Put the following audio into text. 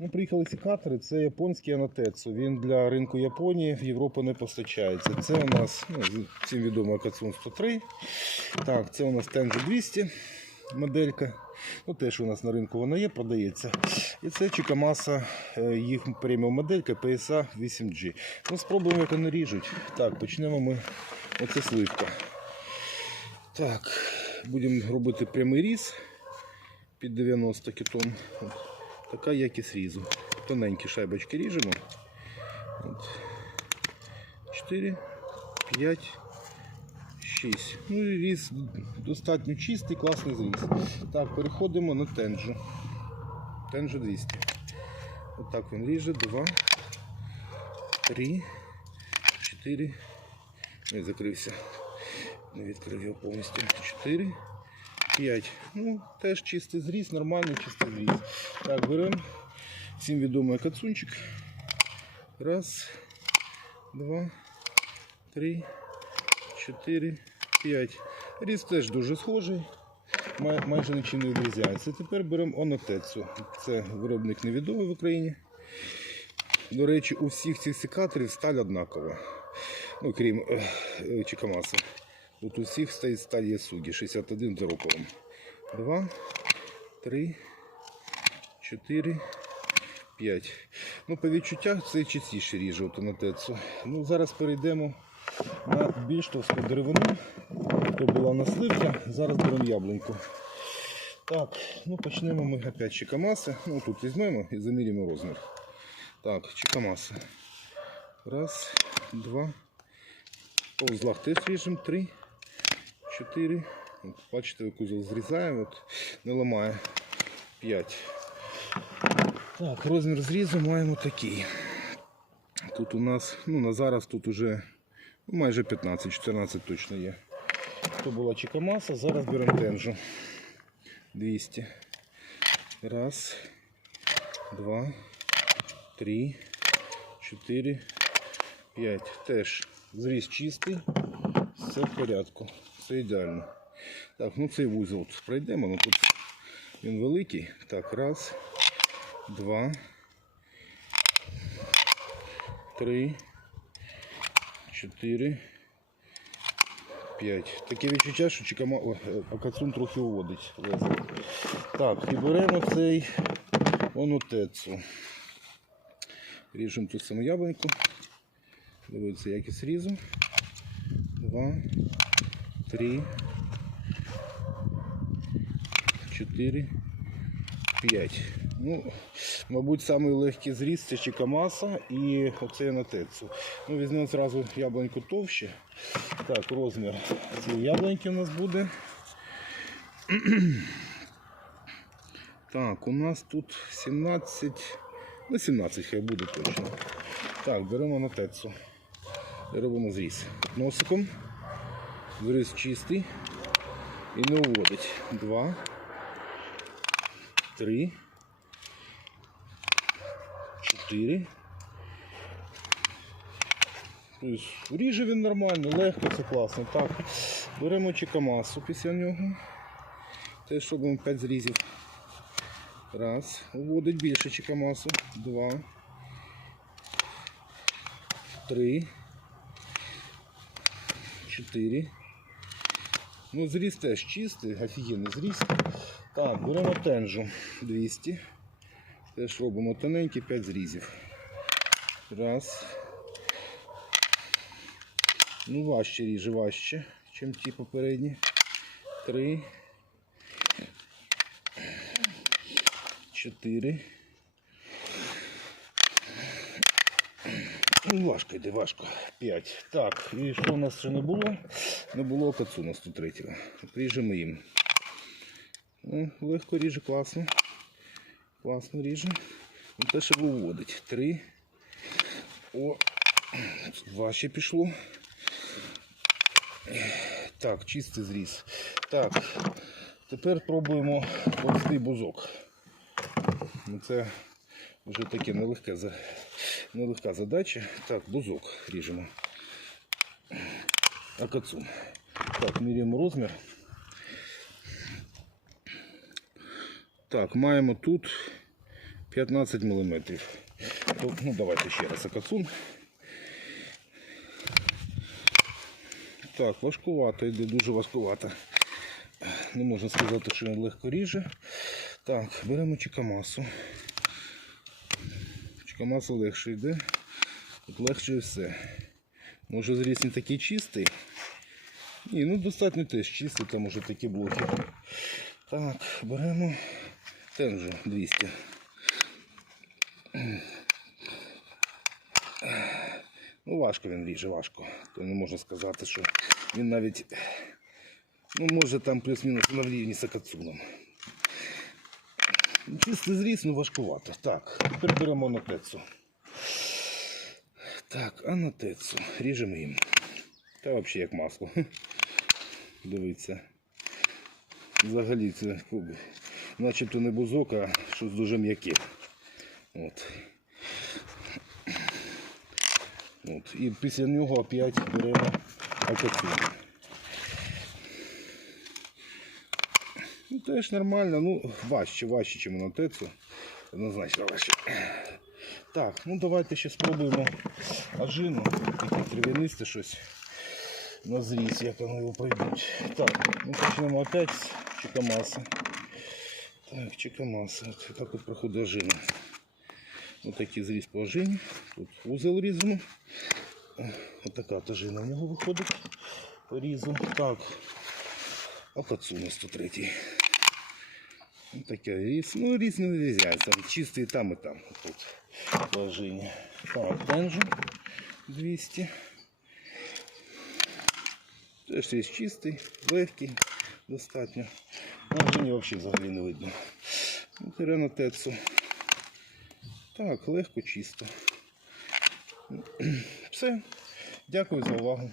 Ну, приїхали секатори, це японський анатецу. Він для ринку Японії в Європу не постачається. Це у нас ну, всім відомо Акацун 103. Так, це у нас Tenjo 200 моделька. Ну, теж у нас на ринку вона є, продається. І це Чикамаса, е, їх преміум моделька PSA 8G. Ну, спробуємо, як вони ріжуть. Так, почнемо ми. Оце сливка. Так, будемо робити прямий різ під 90 кітон. От. Така якість різу. Тоненькі шайбочки ріжемо. От. 4, 5, 6. Ну і різ достатньо чистий, класний зріз. Так, переходимо на тенджу. Тенджу 200. Отак він ріже. 2, 3, 4. Не закрився. Не відкрив його повністю. 4, 5. Ну, теж чистий зріз, нормальний чистий зріз. Так, беремо всім відомий кацунчик. Раз, два, три, чотири, п'ять. Різ теж дуже схожий, май- майже нічим не відрізняється. Тепер беремо онотецу. Це виробник невідомий в Україні. До речі, у всіх цих секаторів сталь однакова. Ну, крім е, е, Чикамаса. Тут у всіх стоїть сталь Ясугі 61 за роковим. Два, три, чотири, п'ять. Ну, по відчуттях це частіше ріже от на тецу. Ну, зараз перейдемо на більш товсту деревину. То була насливка, зараз беремо яблуньку. Так, ну почнемо ми опять чекамаси. Ну тут візьмемо і заміряємо розмір. Так, чекамаси. Раз, два. По теж ріжемо. Три, чотири. От, бачите, кузов зрізаємо, от, не ламає. П'ять. Так, розмір зрізу маємо такий. Тут у нас, ну на зараз тут уже ну, майже 15-14 точно є. То була чекамаса, зараз беремо тенжу. 200. Раз, два, три, чотири, п'ять. Теж зріз чистий, все в порядку, все ідеально. Так, ну цей вузол пройдемо, ну тут він великий. Так, раз, два, три, чотири, п'ять. Таке відчуття, що чекама... е, акацун трохи уводить. Так, і беремо цей онотецу. Ріжемо ту саму яблуньку. Дивіться, якість різу. Два, три, чотири, п'ять. Ну, мабуть, самий легкий зріз це чекамаса і оцей анатецу. Ну, візьмемо зразу яблуньку товще. Так, розмір цієї яблуньки у нас буде. Так, у нас тут 17, ну 17 хай буде точно. Так, беремо на тецу. Робимо зріз. Носиком. Зріз чистий. І не уводить. Два. Три. Чотири. Тобто ріже він нормально, легко, це класно. Так, беремо чекамасу після нього. Теж робимо 5 зрізів. Раз. Уводить більше чекамасу. Два. Три. Чотири. Ну, зріз теж чистий, офігенний зріз. Так, беремо тенжу 200. Теж робимо тоненькі 5 зрізів. Раз. Ну, важче ріже, важче, ніж ті попередні. Три. Чотири. Важко йде, важко. П'ять. Так, і що у нас ще не було? Не було кацуна 103. Ріжемо їм. Ну, легко ріже, класно. Класно ріже. Ну, Те, що виводить. Три. О, важче пішло. Так, чистий зріз. Так, тепер пробуємо товстий бузок. Ну, Це вже таке нелегке, за- нелегка задача. Так, бузок ріжемо. Акацун. Так, міряємо розмір. Так, маємо тут 15 мм. Ну, давайте ще раз акацун. Так, важкувато, йде дуже важкувато. Не можна сказати, що він легко ріже. Так, беремо чекамасу. Чекамаса легше йде. Тут легше і все. Може зріз не такий чистий. Ні, ну достатньо теж чистий, там уже такі блоки. Так, беремо тенжу 200. Ну, важко він ріже, важко. То не можна сказати, що він навіть, ну, може там плюс-мінус на рівні з акацуном. Чистий зріз, ну важкувато. Так, тепер беремо на тецу. Так, а на тецу ріжемо їм. Та взагалі як масло. Дивіться. Взагалі це начебто не бузок, а щось дуже м'яке. От. От. І після нього опять беремо акацин. Теж нормально, ну важче, важче, ніж на тецу. Однозначно важче. Так, ну давайте ще спробуємо ажину, таке трав'янисте щось на зріз, як воно його пройдуть. Так, ну почнемо опять з чекамаса. Так, чекамаса. От Так от проходить ажина. Ось такий зріз по ажині. Тут вузол різано. Ось така от ажина в нього виходить по різу. Так. А кацуна 103. Ось таке різ. Ну, різ не вирізняється. Чистий там і там. Тут положення. Так, тенжу 200. Теж різ чистий, легкий, достатньо. А вже взагалі взагалі не видно. Ну, Терена тецу. Так, легко, чисто. Все. Дякую за увагу.